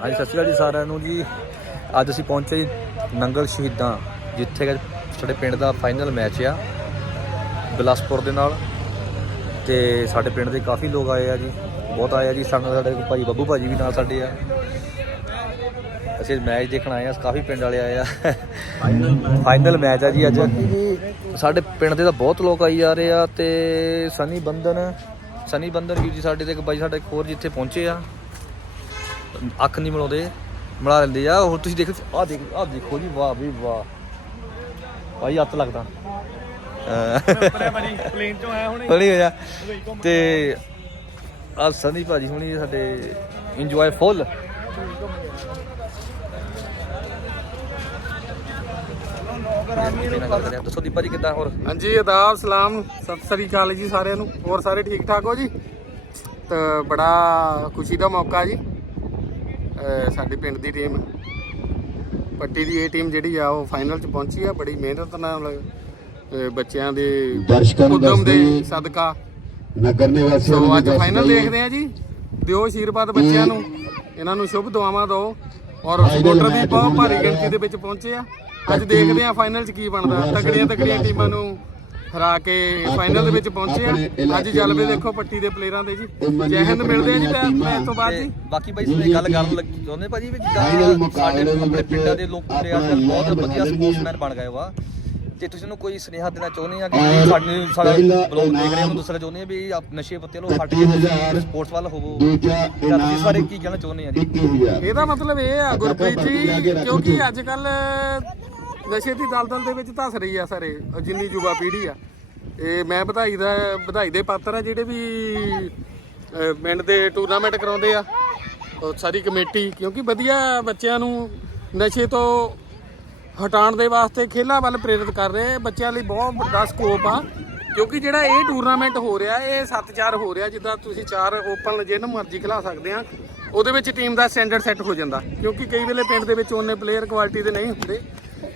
ਹਾਂਜੀ, ਸਤਿ ਸ਼੍ਰੀ ਅਕਾਲ ਜੀ ਸਾਰਿਆਂ ਨੂੰ ਜੀ। ਅੱਜ ਅਸੀਂ ਪਹੁੰਚੇ ਜੀ ਨੰਗਲ ਸ਼ਹੀਦਾਂ, ਜਿੱਥੇ ਕਿ ਸਾਡੇ ਪਿੰਡ ਦਾ ਫਾਈਨਲ ਮੈਚ ਆ, ਬਿਲਾਸਪੁਰ ਦੇ ਨਾਲ। ਤੇ ਸਾਡੇ ਪਿੰਡ ਦੇ ਕਾਫੀ ਲੋਕ ਆਏ ਆ ਜੀ, ਬਹੁਤ ਆਏ ਆ ਜੀ। ਸਾਡੇ ਸਾਡੇ ਭਾਈ ਬੱਬੂ ਭਾਜੀ ਵੀ ਨਾਲ ਸਾਡੇ ਆ। ਅਸੀਂ ਮੈਚ ਦੇਖਣ ਆਏ ਆ, ਕਾਫੀ ਪਿੰਡ ਵਾਲੇ ਆਏ ਆ। ਫਾਈਨਲ ਮੈਚ ਆ ਜੀ ਅੱਜ। ਸਾਡੇ ਪਿੰਡ ਦੇ ਤਾਂ ਬਹੁਤ ਲੋਕ ਆਈ ਜਾ ਰਹੇ ਆ ਤੇ ਸਨੀ ਬੰਦਨ ਸਨੀ ਬੰਦਨ ਵੀਰ ਜੀ ਸਾਡੇ ਤੇ ਇੱਕ ਬਾਈ ਸਾਡਾ ਇੱਕ ਹੋਰ ਜਿੱਥੇ ਪਹੁੰਚੇ ਆ। ਅੱਖ ਨਹੀਂ ਮਿਲਾਉਂਦੇ ਮਿਲਾ ਲੈਂਦੇ ਆ। ਹੁਣ ਤੁਸੀਂ ਦੇਖੋ ਆਹ ਦੇਖ ਆਹ ਦੇਖੋ ਜੀ ਵਾਹ ਵੀ ਵਾਹ। ਭਾਈ ਹੱਥ ਲੱਗਦਾ। ਪਲੇਨ ਚੋਂ ਆਇਆ ਹੁਣੇ ਬੜੀ ਹੋਇਆ ਤੇ ਆ ਸਨੀ ਭਾਜੀ ਹੁਣੀ ਸਾਡੇ ਇੰਜੋਏ ਫੁੱਲ ਦੱਸੋ ਦੀਪਾ ਜੀ ਕਿੱਦਾਂ ਹੋਰ? ਹਾਂਜੀ ਆਦਾਬ ਸਲਾਮ। ਸਤਿ ਸ੍ਰੀ ਅਕਾਲ ਜੀ ਸਾਰਿਆਂ ਨੂੰ। ਹੋਰ ਸਾਰੇ ਠੀਕ ਠਾਕ ਹੋ ਜੀ? ਤਾਂ ਬੜਾ ਖੁਸ਼ੀ ਦਾ ਮੌਕਾ ਜੀ। ਸਾਡੀ ਪਿੰਡ ਦੀ ਟੀਮ। ਪੱਟੀ ਦੀ ਇਹ ਟੀਮ ਜਿਹੜੀ ਆ ਉਹ ਫਾਈਨਲ 'ਚ ਪਹੁੰਚੀ ਆ ਬੜੀ ਮਿਹਨਤ ਨਾਲ ਬੱਚਿਆਂ ਦੇ ਦਰਸ਼ਕਾਂ ਨੂੰ ਦੇ ਦੱਸਦੇ। ਸਦਕਾ। ਨਗਰ ਨਿਵਾਸੀਆਂ ਨੂੰ ਅੱਜ ਫਾਈਨਲ ਦੇਖਦੇ ਆ ਜੀ। ਦਿਓ ਆਸ਼ੀਰਵਾਦ ਬੱਚਿਆਂ ਨੂੰ। ਇਹਨਾਂ ਨੂੰ ਸ਼ੁਭ ਦੁਆਵਾਂ ਦਿਓ। ਔਰ ਸਪੋਰਟਰ ਵੀ ਬਹੁਤ ਭਾਰੀ ਗਿਣਤੀ ਦੇ ਵਿੱਚ ਪਹੁੰਚੇ ਆ। ਅੱਜ ਦੇਖਦੇ ਆ ਫਾਈਨਲ 'ਚ ਕੀ ਬਣਦਾ। ਤਕੜੀਆਂ ਤਕੜੀਆਂ ਟੀਮਾਂ ਨੂੰ ਹਰਾ ਕੇ ਫਾਈਨਲ ਦੇ ਵਿੱਚ ਪਹੁੰਚੇ ਆ। ਅੱਜ ਜਲਵੇ ਦੇਖੋ ਪੱਟੀ ਦੇ ਪਲੇਅਰਾਂ ਦੇ ਜੀ। ਜੈ ਹਿੰਦ ਮਿਲਦੇ ਆ ਜੀ ਮੈਂ- ਮੈਚ ਤੋਂ ਬਾਅਦ ਤੇ ਜੀ ਬਾਕੀ ਭਾਈ ਤੁਸੀਂ ਗੱਲ ਕਰਨ ਲੱਗੀ ਚਾਹੁੰਦੇ ਭਾਜੀ ਵੀ ਜਿੱਦਾਂ ਮੁਕਾਬਲੇ ਸਾਡੇ ਦੇ ਆਪਣੇ ਵਿੱਚ ਪਿੰਡਾਂ ਦੇ ਲੋਕ ਕੱਲ੍ਹ ਬਹੁਤ ਵਧੀਆ ਸਪੋਰਟਸਮੈਨ ਬਣ ਗਏ ਵਾ। ਤੇ ਤੁਸੀਂ ਨੂੰ ਕੋਈ ਸੁਨੇਹਾ ਦੇਣਾ ਚਾਹੁੰਦੇ ਆ ਕਿ ਸਾਡੇ ਸਾਡਾ ਬਲੌਗ ਦੇਖ ਰਹੇ ਹੋ ਦੂਸਰਾ ਚਾਹੁੰਦੇ ਆ ਵੀ ਆਪ ਨਸ਼ੇ ਪੱਤੇ ਲੋ ਹਟ 31,000 ਕੇ ਸਪੋਰਟਸ ਵੱਲ ਹੋਵੋ। ਤੁਸੀਂ ਇਨਾਮ ਸਾਰੇ ਕੀ ਕਹਿਣਾ ਚਾਹੁੰਦੇ ਆ ਜੀ? 21000 ਇਹਦਾ ਮਤਲਬ ਇਹ ਆ ਗੁਰਪ੍ਰੀਤ ਜੀ ਕਿਉਂਕਿ ਅੱਜ ਕੱਲ ਨਸ਼ੇ ਦੀ ਦਲਦਲ ਦੇ ਵਿੱਚ ਧਸ ਰਹੀ ਆ ਸਾਰੇ ਜਿੰਨੀ ਯੁਵਾ ਪੀੜ੍ਹੀ ਆ। ਇਹ ਮੈਂ ਵਧਾਈ ਦਾ ਵਧਾਈ ਦੇ ਪਾਤਰ ਆ ਜਿਹੜੇ ਵੀ ਅਹ, ਪਿੰਡ ਦੇ ਟੂਰਨਾਮੈਂਟ ਕਰਾਉਂਦੇ ਆ। ਉਹ ਸਾਰੀ ਕਮੇਟੀ ਕਿਉਂਕਿ ਵਧੀਆ ਬੱਚਿਆਂ ਨੂੰ ਨਸ਼ੇ ਤੋਂ ਹਟਾਉਣ ਦੇ ਵਾਸਤੇ ਖੇਲਾਂ ਵੱਲ ਪ੍ਰੇਰਿਤ ਕਰ ਰਹੇ ਆ। ਬੱਚਿਆਂ ਲਈ ਬਹੁਤ ਵੱਡਾ ਸਕੋਪ ਆ। ਕਿਉਂਕਿ ਜਿਹੜਾ ਇਹ ਟੂਰਨਾਮੈਂਟ ਹੋ ਰਿਹਾ ਇਹ 7-4 ਹੋ ਰਿਹਾ ਜਿੱਦਾਂ ਤੁਸੀਂ ਚਾਰ ਓਪਨ ਜਿਹਨੂੰ ਮਰਜ਼ੀ ਖਿਲਾ ਸਕਦੇ ਆ ਉਹਦੇ ਵਿੱਚ ਟੀਮ ਦਾ ਸਟੈਂਡਰਡ ਸੈੱਟ ਹੋ ਜਾਂਦਾ। ਕਿਉਂਕਿ ਕਈ ਵੇਲੇ ਪਿੰਡ ਦੇ ਵਿੱਚ ਉਹਨੇ ਪਲੇਅਰ ਕੁਆਲਿਟੀ ਦੇ ਨਹੀਂ ਹੁੰਦੇ।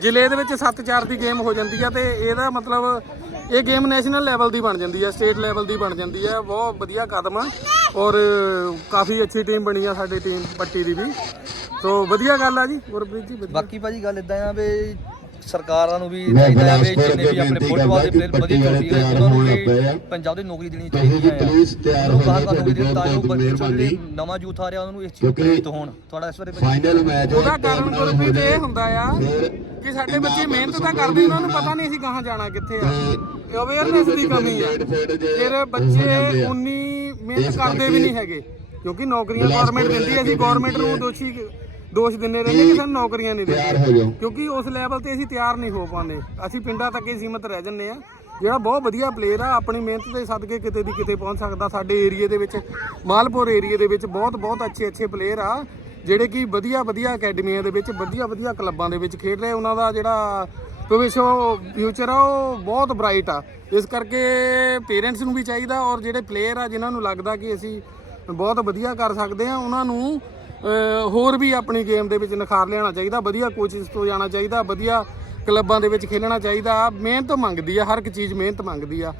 ਜ਼ਿਲ੍ਹੇ ਦੇ ਵਿੱਚ 7-4 ਦੀ ਗੇਮ ਹੋ ਜਾਂਦੀ ਆ ਤੇ ਇਹਦਾ ਮਤਲਬ ਇਹ ਗੇਮ ਨੈਸ਼ਨਲ ਲੈਵਲ ਦੀ ਬਣ ਜਾਂਦੀ ਆ, ਸਟੇਟ ਲੈਵਲ ਦੀ ਬਣ ਜਾਂਦੀ ਆ। ਬਹੁਤ ਵਧੀਆ ਕਦਮ ਆ ਔਰ ਕਾਫੀ ਅੱਛੀ ਟੀਮ ਬਣੀ ਆ ਸਾਡੀ ਟੀਮ ਪੱਟੀ ਦੀ ਵੀ। ਸੋ ਵਧੀਆ ਗੱਲ ਆ ਜੀ, ਗੁਰਪ੍ਰੀਤ ਜੀ ਵਧੀਆ। ਬਾਕੀ ਭਾਜੀ ਗੱਲ ਇਦਾਂ ਆ ਵੀ ਸਰਕਾਰਾਂ ਨੂੰ ਵੀ ਚਾਹੀਦਾ ਵੀ ਜਿੰਨੇ ਆਪਣੇ ਬੇਨਤੀ ਫੁੱਟਬਾਲ ਦੇ ਪਲੇਅਰ ਕਿ ਵਧੀਆ ਚੱਲਦੀ ਹੈ ਵਾਲੇ ਉਹਨਾਂ ਨੂੰ ਤਿਆਰ ਹੋਣਾ ਵੀ ਪਿਆ। ਪੰਜਾਬ ਦੀ ਨੌਕਰੀ ਦੇਣੀ ਚਾਹੀਦੀ ਹੈ ਪੁਲਿਸ ਤਿਆਰ ਹੋ ਜਾਓ, ਤਾਂ ਤੁਹਾਡੀ ਬਹੁਤ ਜਿਹੜੇ ਮਿਹਰਬਾਨੀ। ਨਵਾਂ ਯੂਥ ਆ ਰਿਹਾ ਉਹਨਾਂ ਨੂੰ ਇਸ ਚੀਜ਼ ਕਿਉਂਕਿ ਪ੍ਰੇਰਿਤ ਹੋਣ। ਤੁਹਾਡਾ ਇਸ ਬਾਰੇ ਫਾਈਨਲ ਮੈਚ ਉਹਦਾ ਕਾਰਨ ਗੁਰਪ੍ਰੀਤ ਇਹ ਹੁੰਦਾ ਆ ਕਿ ਸਾਡੇ ਬੱਚੇ ਮਿਹਨਤ ਤਾਂ ਕਰਦੇ ਉਹਨਾਂ ਨੂੰ ਪਤਾ ਨਹੀਂ ਅਸੀਂ ਗਾਹਾਂ ਜਾਣਾ ਕਿੱਥੇ ਆ। ਅਵੇਅਰਨੈਸ ਦੀ ਕਮੀ ਆ। ਫਿਰ ਬੱਚੇ ਉਨੀ ਮਿਹਨਤ ਕਰਦੇ ਵੀ ਨਹੀਂ ਹੈਗੇ ਕਿਉਂਕਿ ਨੌਕਰੀਆਂ ਗਵਰਨਮੈਂਟ ਦਿੰਦੀ ਹੈ ਅਸੀਂ ਗਵਰਨਮੈਂਟ ਨੂੰ ਦੋਸ਼ੀ ਦੋਸ਼ ਦਿੰਦੇ ਰਹਿੰਦੇ ਕਿ ਸਾਨੂੰ ਨੌਕਰੀਆਂ ਨਹੀਂ ਦਿੰਦੀ। ਕਿਉਂਕਿ ਉਸ ਲੈਵਲ ਤੇ ਅਸੀਂ ਤਿਆਰ ਨਹੀਂ ਹੋ ਪਾਉਂਦੇ। ਅਸੀਂ ਪਿੰਡਾਂ ਤੱਕ ਹੀ ਸੀਮਤ ਰਹਿ ਜੰਨੇ ਆ ਜਿਹੜਾ ਬਹੁਤ ਵਧੀਆ ਪਲੇਅਰ ਆ ਆਪਣੀ ਮਿਹਨਤ ਦੇ ਸਦਕੇ ਕਿਤੇ ਦੀ ਕਿਤੇ ਪਹੁੰਚ ਸਕਦਾ। ਸਾਡੇ ਏਰੀਏ ਦੇ ਵਿੱਚ ਮਾਲਪੁਰ ਏਰੀਏ ਦੇ ਵਿੱਚ ਬਹੁਤ ਬਹੁਤ ਅੱਛੇ ਅੱਛੇ ਪਲੇਅਰ ਆ ਜਿਹੜੇ ਕਿ ਵਧੀਆ ਵਧੀਆ ਅਕੈਡਮੀਆਂ ਦੇ ਵਿੱਚ ਵਧੀਆ ਵਧੀਆ ਕਲੱਬਾਂ ਦੇ ਵਿੱਚ ਖੇਡ ਰਹੇ। ਉਹਨਾਂ ਦਾ ਜਿਹੜਾ ਭਵਿੱਖ ਫਿਊਚਰ ਆ ਉਹ ਬਹੁਤ ਬ੍ਰਾਈਟ ਆ। ਇਸ ਕਰਕੇ ਪੇਰੈਂਟਸ ਨੂੰ ਵੀ ਚਾਹੀਦਾ ਔਰ ਜਿਹੜੇ ਪਲੇਅਰ ਆ ਜਿਨ੍ਹਾਂ ਨੂੰ ਲੱਗਦਾ ਕਿ ਅਸੀਂ ਬਹੁਤ ਵਧੀਆ ਕਰ ਸਕਦੇ ਆ ਉਹਨਾਂ ਨੂੰ ਹੋਰ ਵੀ ਆਪਣੀ ਗੇਮ ਦੇ ਵਿੱਚ ਨਿਖਾਰ ਲਿਆਉਣਾ ਚਾਹੀਦਾ, ਵਧੀਆ ਕੋਚਿਸ ਤੋਂ ਜਾਣਾ ਚਾਹੀਦਾ, ਵਧੀਆ ਕਲੱਬਾਂ ਦੇ ਵਿੱਚ ਖੇਲਣਾ ਚਾਹੀਦਾ। ਮਿਹਨਤ ਮੰਗਦੀ ਆ, ਹਰ ਇੱਕ ਚੀਜ਼ ਮਿਹਨਤ ਮੰਗਦੀ ਆ।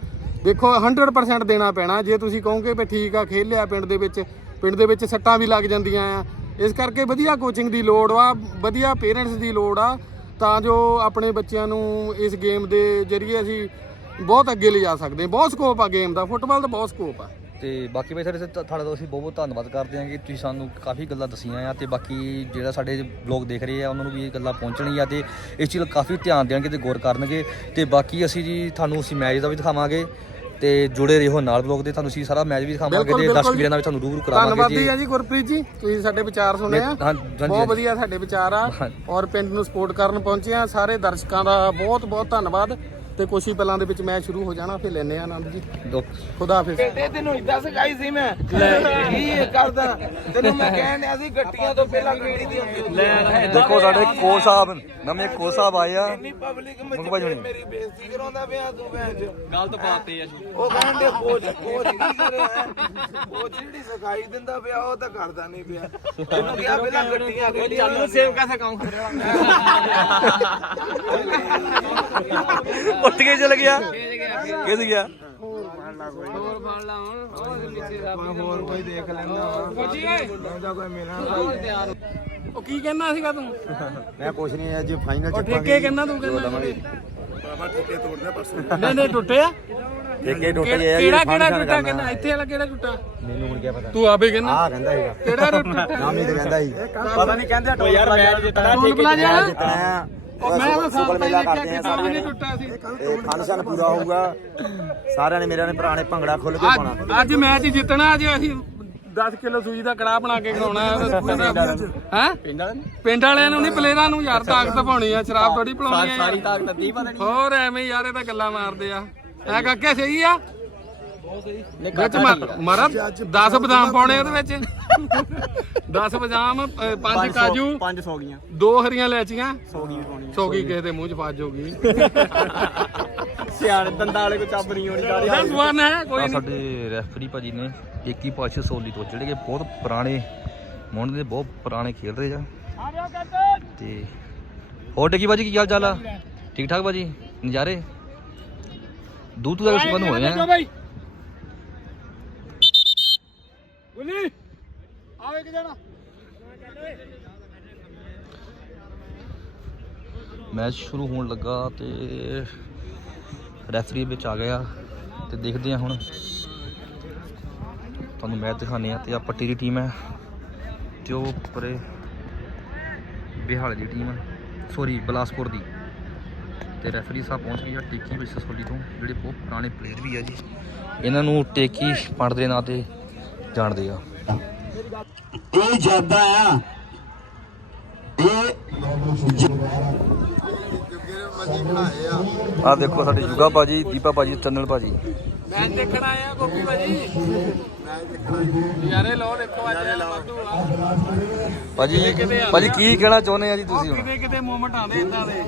ਦੇਖੋ 100% ਦੇਣਾ ਪੈਣਾ। ਜੇ ਤੁਸੀਂ ਕਹੋਗੇ ਵੀ ਠੀਕ ਆ, ਖੇਲ ਲਿਆ ਪਿੰਡ ਦੇ ਵਿੱਚ, ਪਿੰਡ ਦੇ ਵਿੱਚ ਸੱਟਾਂ ਵੀ ਲੱਗ ਜਾਂਦੀਆਂ ਆ। ਇਸ ਕਰਕੇ ਵਧੀਆ ਕੋਚਿੰਗ ਦੀ ਲੋੜ ਆ ਵਧੀਆ ਪੇਰੈਂਟਸ ਦੀ ਲੋੜ ਆ, ਤਾਂ ਜੋ ਆਪਣੇ ਬੱਚਿਆਂ ਨੂੰ ਇਸ ਗੇਮ ਦੇ ਜ਼ਰੀਏ ਅਸੀਂ ਬਹੁਤ ਅੱਗੇ ਲਿਜਾ ਸਕਦੇ ਹਾਂ। ਬਹੁਤ ਸਕੋਪ ਆ ਗੇਮ ਦਾ ਫੁੱਟਬਾਲ ਦਾ ਬਹੁਤ ਸਕੋਪ ਆ। ਤੇ ਬਾਕੀ ਭਾਈ ਸਾਡੇ ਤੁਹਾਡਾ ਤਾਂ ਅਸੀਂ ਬਹੁਤ ਬਹੁਤ ਧੰਨਵਾਦ ਕਰਦੇ ਹਾਂ ਕਿ ਤੁਸੀਂ ਸਾਨੂੰ ਕਾਫੀ ਗੱਲਾਂ ਦਸੀਆਂ ਆ ਤੇ ਬਾਕੀ ਜਿਹੜਾ ਸਾਡੇ ਬਲੌਗ ਦੇਖ ਰਹੇ ਆ ਉਹਨਾਂ ਨੂੰ ਵੀ ਇਹ ਗੱਲਾਂ ਪਹੁੰਚਣਗੀਆਂ ਤੇ ਇਸ ਚੀਜ਼ ਕਾਫੀ ਧਿਆਨ ਦੇਣਗੇ ਤੇ ਗੌਰ ਕਰਨਗੇ ਤੇ ਬਾਕੀ ਅਸੀਂ ਜੀ ਤੁਹਾਨੂੰ ਅਸੀਂ ਮੈਚ ਦਾ ਵੀ ਦਿਖਾਵਾਂਗੇ ਤੇ ਜੁੜੇ ਰਹੋ ਨਾਲ ਬਲੌਗ ਦੇ ਤੁਹਾਨੂੰ ਅਸੀਂ ਸਾਰਾ ਮੈਚ ਵੀ ਦਿਖਾਵਾਂਗੇ ਤੇ ਦਰਸ਼ਕ। ਵੀਰਾਂ ਨਾਲ ਵੀ ਤੁਹਾਨੂੰ ਰੂਬਰੂ ਕਰਾਵਾਂਗੇ ਧੰਨਵਾਦੀ ਜੀ ਆ ਜੀ ਗੁਰਪ੍ਰੀਤ ਜੀ ਤੁਸੀਂ ਸਾਡੇ ਵਿਚਾਰ ਸੁਣੇ ਆ ਬਹੁਤ। ਵਧੀਆ ਸਾਡੇ ਵਿਚਾਰ ਆ। ਔਰ ਪਿੰਡ ਨੂੰ ਸਪੋਰਟ ਕਰਨ ਪਹੁੰਚੇ ਆ ਸਾਰੇ ਦਰਸ਼ਕਾਂ ਦਾ ਬਹੁਤ ਬਹੁਤ ਧੰਨਵਾਦ ਤੇ ਕੁਛ ਹੀ ਪਲਾਂ ਦੇ ਵਿੱਚ ਮੈਚ ਸ਼ੁਰੂ ਹੋ ਜਾਣਾ ਫਿਰ ਲੈਨੇ ਆ ਆਨੰਦ ਜੀ। ਖੁਦਾ ਹਾਫਿਜ਼। ਤੇ ਤੈਨੂੰ ਇਦਾਂ ਸਿਖਾਈ ਸੀ ਮੈਂ। ਕੀ ਇਹ ਕਰਦਾ? ਤੈਨੂੰ ਮੈਂ ਕਹਿਣ ਡਿਆ ਸੀ ਗੱਟੀਆਂ ਤੋਂ ਪਹਿਲਾਂ ਗੱਡੀ ਦੀ ਹੁੰਦੀ ਲੈ ਦੇਖੋ ਸਾਡੇ ਕੋਚ ਸਾਹਿਬ ਨਵੇਂ ਕੋਚ ਸਾਹਿਬ ਆਏ ਆ। ਇੰਨੀ ਪਬਲਿਕ ਵਿੱਚ। ਮੇਰੀ ਬੇਇੱਜ਼ਤੀ ਕਰਾਉਂਦਾ ਪਿਆ ਤੂੰ ਭੈਣ ਚ ਗਲਤ ਪਾਤੇ ਅਸੀਂ ਉਹ ਕਹਿਣ ਦੇ ਕੋਚ ਕੋਚ ਕੀ ਕਰੇ ਕੋਚ ਜਿਹੜੀ ਸਿਖਾਈ ਦਿੰਦਾ ਪਿਆ ਉਹ ਤਾਂ ਕਰਦਾ ਨਹੀਂ ਪਿਆ। ਤੈਨੂੰ ਕਿਹਾ ਪਹਿਲਾਂ ਗੱਟੀਆਂ ਗੱਡੀਆਂ ਚੱਲ ਸੇਵ ਕਾ ਸਕਾਉਂ ਉੱਠ ਕੇ ਚਲ ਗਿਆ। ਕਿਸ ਗਿਆ? ਹੋਰ ਫੜ ਲਾ ਹੁਣ। ਹੋਰ ਨੀਚੇ ਦਾ ਹੋਰ ਕੋਈ ਦੇਖ ਲੈਂਦਾ ਕੋਚੀ ਓਏ ਜਾਂ ਕੋਈ ਮੇਰਾ ਉਹ ਕੀ ਕਹਿਣਾ ਸੀਗਾ ਤੂੰ? ਮੈਂ ਕੁਛ ਨਹੀਂ ਅੱਜ ਫਾਈਨਲ ਉਹ ਠੇਕੇ ਕਹਿੰਦਾ ਤੂੰ ਕਹਿੰਦਾ। ਬਾਬਾ ਠੇਕੇ ਤੋੜਦੇ ਪਰਸੋਂ। ਨਹੀਂ ਨਹੀਂ ਟੁੱਟੇ ਆ। ਠੇਕੇ ਟੁੱਟ ਕਿਹੜਾ ਕਿਹੜਾ ਕਿਹੜਾ ਟੁੱਟਾ ਕਹਿੰਦਾ? ਇੱਥੇ ਵਾਲਾ ਕਿਹੜਾ ਟੁੱਟਾ? ਮੈਨੂੰ ਹੁਣ ਕੀ ਪਤਾ। ਤੂੰ ਆਪੇ ਕਹਿੰਦਾ। ਆ ਕਹਿੰਦਾ ਸੀਗਾ। ਕਿਹੜਾ ਟੁੱਟਾ? ਨਾਮ ਹੀ ਤਾਂ ਕਹਿੰਦਾ ਸੀ। ਪਤਾ ਨਹੀਂ ਕਹਿੰਦੇ ਟੋਲ ਯਾਰ ਮੈਚ ਜਿੱਤਣਾ ਵਾਲਾ? ਜਿੱਤਣਾ। ਮੈਂ ਸੁਪਰ ਪਹਿਲਾਂ ਮੇਲਾ ਕਰਦੇ ਆ ਸਾਰੇ ਜਣੇ ਟੁੱਟਾ ਸੀ। ਤੇ ਫੰਕਸ਼ਨ ਪੂਰਾ ਹੋਊਗਾ। ਸਾਰਿਆਂ ਨੇ ਮੇਰੇ ਨੇ ਨੇ ਭੰਗੜਾ ਖੁੱਲ ਕੇ ਪਾਉਣਾ। ਅੱਜ ਮੈਚ ਜਿੱਤਣਾ ਅੱਜ ਅਸੀਂ 10 ਕਿਲੋ ਸੂਜੀ ਦਾ ਕੜਾਹ ਬਣਾ ਕੇ ਖਵਾਉਣਾ ਹੈ। ਪਿੰਡ ਵਾਲਿਆਂ ਨੂੰ। ਨਹੀਂ ਪਲੇਅਰਾਂ ਨੂੰ ਯਾਰ ਤਾਕਤ ਪਾਉਣੀ ਆ ਸ਼ਰਾਬ ਥੋੜੀ ਪਿਲਾਉਣੀ ਆ ਸਾਰੀ ਤਾਕਤ ਦੀ ਨਹੀਂ ਹੋਰ ਐਵੇਂ ਯਾਰ ਇਹ ਤਾਂ ਗੱਲਾਂ ਮਾਰਦੇ ਆ। ਐ ਕਾਕੇ ਸਹੀ ਆ? ਵਿੱਚ ਮਾਰਾ 10 ਬਦਾਮ ਪਾਉਣੇ ਉਹਦੇ ਵਿੱਚ? 10 ਬਦਾਮ 5 ਕਾਜੂ 5 ਸੌ ਗਈਆਂ ਦੋ ਹਰੀਆਂ ਲੈਚੀਆਂ ਸੌ ਗਈ ਪਾਉਣੀ ਸੋਗੀ ਕਿਸੇ ਦੇ ਮੂੰਹ ਚ ਫਸ ਜਾਊਗੀ। ਸਿਆਣ ਦੰਦਾਂ ਵਾਲੇ ਕੋ ਚੱਬ ਨਹੀਂ ਹੋਣੀ ਗਾੜੀ ਇਹਦਾ ਸਵਾਨ ਹੈ ਕੋਈ ਨਹੀਂ। ਸਾਡੇ ਰੈਫਰੀ ਭਾਜੀ ਨੇ 21 ਪਾਸ਼ੇ ਸੋਲੀ ਤੋਂ ਜਿਹੜੇ ਕਿ ਬਹੁਤ ਪੁਰਾਣੇ ਮੁੰਡੇ ਦੇ ਬਹੁਤ ਪੁਰਾਣੇ ਖੇਡ ਰਹੇ ਆ। ਤੇ ਹੋਰ ਟੱਕੀ ਭਾਜੀ ਕੀ ਹਾਲ ਚਾਲ ਆ? ਠੀਕ ਠਾਕ ਭਾਜੀ? ਨਜ਼ਾਰੇ? ਦੂਤ ਦਾ ਸੰਬੰਧ ਹੋਏ ਆ ਬਾਈ ਗੁੱਲੀ ਆਓ ਇੱਕ ਜਣਾ। ਮੈਚ ਸ਼ੁਰੂ ਹੋਣ ਲੱਗਾ ਤੇ ਰੈਫਰੀ ਵਿੱਚ ਆ ਗਿਆ ਤੇ ਦੇਖਦੇ ਆ ਹੁਣ। ਤੁਹਾਨੂੰ ਮੈਚ ਦਿਖਾਣੇ ਆ ਤੇ ਆ ਪੱਟੀ ਦੀ ਟੀਮ ਹੈ ਤੇ ਉਹ ਪਰੇ ਬਿਹਾਲ ਦੀ ਟੀਮ ਹੈ। ਸੋਰੀ ਬਲਾਸਪੁਰ ਦੀ। ਤੇ ਰੈਫਰੀ ਸਾਹਿਬ ਪਹੁੰਚ ਗਏ ਆ ਟੇਕੀ ਵਿੱਚ ਸੋਲੀ ਤੋਂ, ਜਿਹੜੇ ਬਹੁਤ ਪੁਰਾਣੇ ਪਲੇਅਰ ਵੀ ਆ ਜੀ। ਇਹਨਾਂ ਨੂੰ ਟੇਕੀ ਪੰਡ ਦੇ ਨਾਂ ਤੇ ਜਾਣਦੇ ਆ। ਇਹ ਜ਼ਿਆਦਾ ਆ। ਇਹ ਆ ਦੇਖੋ ਸਾਡੇ ਜੁਗਾ ਭਾਜੀ ਦੀਪਾ ਭਾਜੀ ਤੰਨਲ ਭਾਜੀ। ਮੈਚ ਦੇਖਣ ਆਏ ਆ ਗੋਪੀ ਭਾਜੀ। ਯਾਰੇ ਲੋ ਦੇਖੋ ਅੱਜ ਵਾਧੂ ਆ। ਭਾਜੀ ਭਾਜੀ ਕੀ ਕਹਿਣਾ ਚਾਹੁੰਦੇ ਆ ਜੀ ਤੁਸੀਂ ਹੁਣ? ਕਿਤੇ ਕਿਤੇ ਮੂਮੈਂਟ ਆਉਂਦੇ ਇਦਾਂ ਦੇ।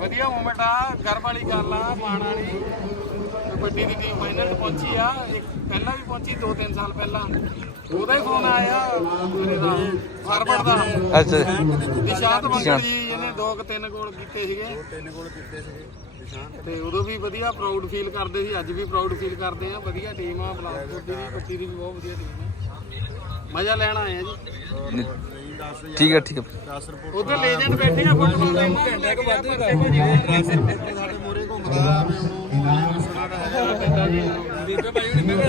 ਵਧੀਆ ਮੂਮੈਂਟ ਆ ਘਰ ਵਾਲੀ ਗੱਲ ਆ ਮਾਣ ਵਾਲੀ। ਕਬੱਡੀ ਦੀ ਟੀਮ ਫਾਈਨਲ ਪਹੁੰਚੀ ਆ? ਇੱਕ ਪਹਿਲਾਂ ਵੀ ਪਹੁੰਚੀ 2-3 ਸਾਲ ਪਹਿਲਾਂ। ਉਹਦਾ ਹੀ ਫੋਨ ਆਇਆ ਮੇਰੇ ਦਾ ਫਾਰਵਰਡ ਦਾ। ਅੱਛਾ ਨਿਸ਼ਾਂਤ ਮੰਗਲ ਜੀ ਇਹਨੇ ਦੋ ਕਿ ਤਿੰਨ ਗੋਲ ਕੀਤੇ ਸੀਗੇ। ਤਿੰਨ ਗੋਲ ਕੀਤੇ ਸੀਗੇ ਤੇ ਉਦੋਂ ਵੀ ਵਧੀਆ ਪ੍ਰਾਊਡ ਫੀਲ ਕਰਦੇ ਸੀ ਅੱਜ ਵੀ ਪ੍ਰਾਊਡ ਫੀਲ ਕਰਦੇ ਆ। ਵਧੀਆ ਟੀਮ ਆ ਬਲਾਸਪੁਰ ਦੀ ਵੀ ਦੀ ਵੀ ਬਹੁਤ ਵਧੀਆ ਟੀਮ ਆ। ਮਜ਼ਾ ਲੈਣ ਆਏ ਆ ਜੀ। ਠੀਕ ਹੈ ਠੀਕ ਹੈ ਉਧਰ ਲੈਜੈਂਡ ਬੈਠੇ ਆ ਫੁੱਟਬਾਲ ਦੇ। ਘੰਟੇ ਕੁ ਵੱਧ ਸਾਡੇ ਮੂਰੇ ਘੁੰਮਦਾ ਬੀਬੇ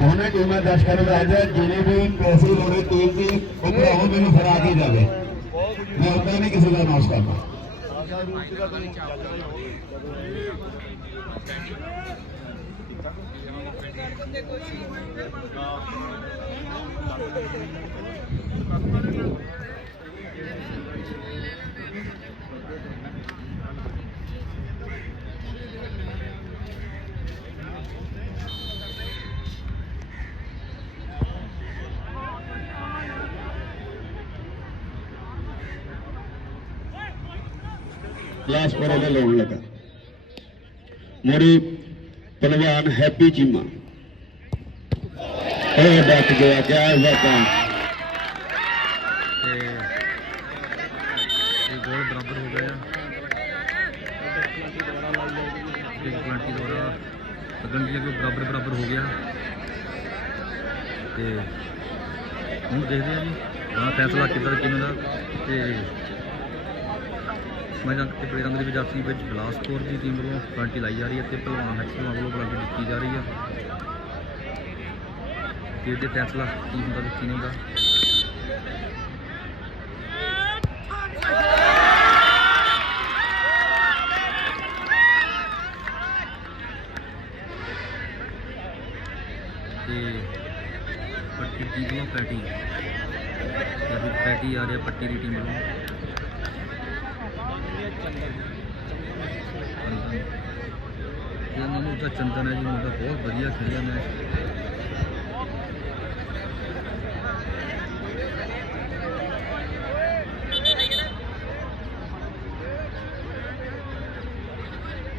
ਉਹਨੇ ਟੀਮਾਂ ਦਰਸ਼ਕਾਂ ਨੂੰ ਦੱਸਦਾ ਜਿਹਨੇ ਵੀ ਪੈਸੇ ਲੋੜੇ ਤੇਲ ਦੀ ਉਹ ਭਰਾਓ ਮੈਨੂੰ ਫੜਾ ਕੇ ਜਾਵੇ। ਮੈਂ ਉਦਾਂ ਨਹੀਂ ਕਿਸੇ ਦਾ ਨਾਸ਼ ਕਰਦਾ। ਲਾਸ਼ ਪਰ ਉਹਨੇ ਲਾਉਣ ਲੱਗਾ। ਮੋਰੀ ਪਹਿਲਵਾਨ ਹੈਪੀ ਚੀਮਾ। ਉਹ ਡੱਕ ਗਿਆ ਕਿਆ ਬਾਤਾਂ ਤੇ ਇਹ ਗੋਲ ਬਰਾਬਰ ਹੋ ਗਿਆ। ਇੱਕ ਪਲੰਟੀ ਦੁਆਰਾ ਲੱਗਣ ਦੀ ਬਰਾਬਰ ਬਰਾਬਰ ਹੋ ਗਿਆ। ਤੇ ਹੁਣ ਦੇਖਦੇ ਆ ਜੀ ਹਾਂ ਫੈਸਲਾ ਕਿੱਦਾਂ ਕਿਵੇਂ ਦਾ। ਤੇ ਮੈਂ ਜੰਗ ਤੇ ਦੇ ਵਿਦਿਆਰਥੀ ਵਿੱਚ ਬਿਲਾਸਪੁਰ ਦੀ ਟੀਮ ਵੱਲੋਂ ਪਲੰਟੀ ਲਾਈ ਜਾ ਰਹੀ ਹੈ ਤੇ ਭਲਵਾਨ ਮੈਕਸਮ ਵੱਲੋਂ ਪਲੰਟੀ ਦਿੱਤੀ ਜਾ ਰਹੀ ਹੈ। ਤੇ ਇਹਦੇ ਫੈਸਲਾ ਕੀ ਹੁੰਦਾ ਤੇ ਕੀ ਨਹੀਂ ਹੁੰਦਾ? ਤੇ ਪੱਟੀ ਦੀ ਪੈਟੀ। ਜਦ ਪੈਟੀ ਆ ਰਿਹਾ ਪੱਟੀ ਦੀ ਟੀਮ ਵੱਲੋਂ। ਇਹਨਾਂ ਨੂੰ ਤਾਂ ਚੰਦਨ ਹੈ ਜੀ, ਮੁੰਡਾ ਬਹੁਤ ਵਧੀਆ ਖੇਡਿਆ ਮੈਚ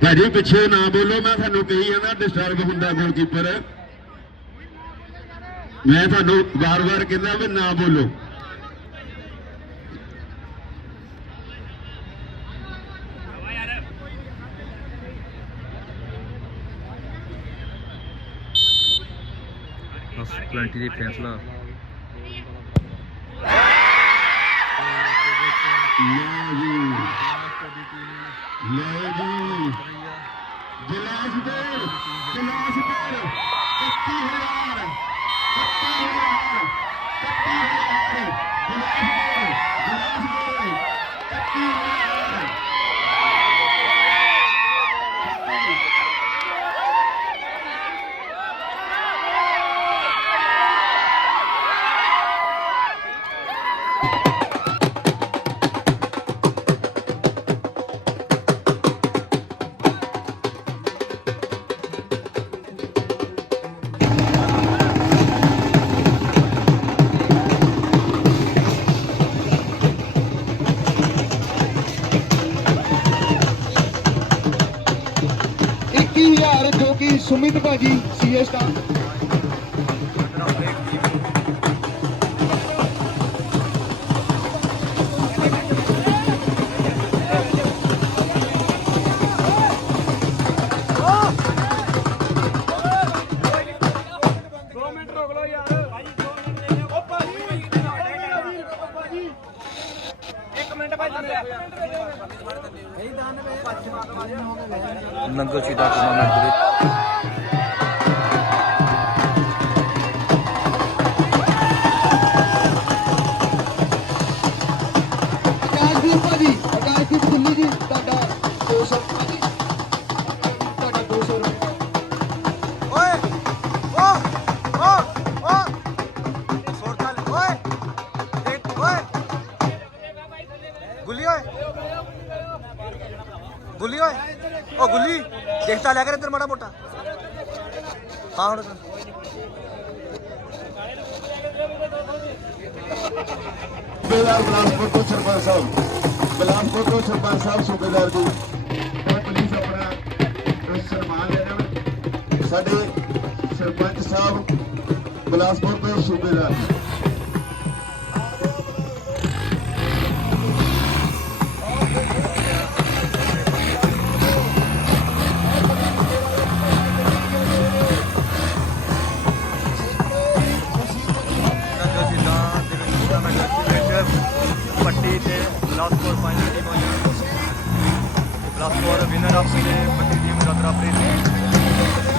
ਭਾਜੀ, ਪਿੱਛੇ ਨਾ ਬੋਲੋ, ਮੈਂ ਤੁਹਾਨੂੰ ਕਹੀ ਜਾਂਦਾ ਡਿਸਟਰਬ ਹੁੰਦਾ ਗੋਲਕੀਪਰ ਮੈਂ ਤੁਹਾਨੂੰ ਵਾਰ-ਵਾਰ ਕਹਿੰਦਾ ਵੀ ਨਾ ਬੋਲੋ। ਪੈਨਲਟੀ ਦੇ ਫੈਸਲਾ। ਲਓ ਜੀ ਲਓ ਜੀ ਗਿਲਾਸ ਦੇ ਗਿਲਾਸ ਦੇ 31000 31000 31000 ਗਿਲਾਸ ਦੇ ਗਿਲਾਸ ਦੇ 31000 ਜੋ ਕਿ ਸੁਮਿਤ ਭਾਜੀ ਸੀਐਸ ਦਾ। ਨੰਗਲ ਸ਼ਹੀਦਾਂ ਟੂਰਨਾਮੈਂਟ ਦੇ ਗੁੱਲੀ ਓਏ। ਓ ਗੁੱਲੀ ਦੇਖਤਾ ਲਿਆ ਕਰ ਇੱਧਰ ਮਾੜਾ ਮੋਟਾ। ਹਾਂ, ਹੁਣ ਸੂਬੇਦਾਰ ਬਲਾਸਪੁਰ ਤੋਂ। ਸਰਪੰਚ ਸਾਹਿਬ ਬਲਾਸਪੁਰ ਤੋਂ ਸਰਪੰਚ ਸਾਹਿਬ ਸੂਬੇਦਾਰ ਜੀ ਤਾਂ ਪੁਲਿਸ ਆਪਣਾ ਸਨਮਾਨ ਲੈ ਸਾਡੇ ਸਰਪੰਚ ਸਾਹਿਬ ਬਲਾਸਪੁਰ ਤੋਂ ਸੂਬੇਦਾਰ ਜੀ। ਦਸ ਵਾਰ ਵਿਨਰ ਆਪ ਨੇ ਪੱਟੀ ਟੀਮ ਰਤਰਾ ਪ੍ਰੀਤ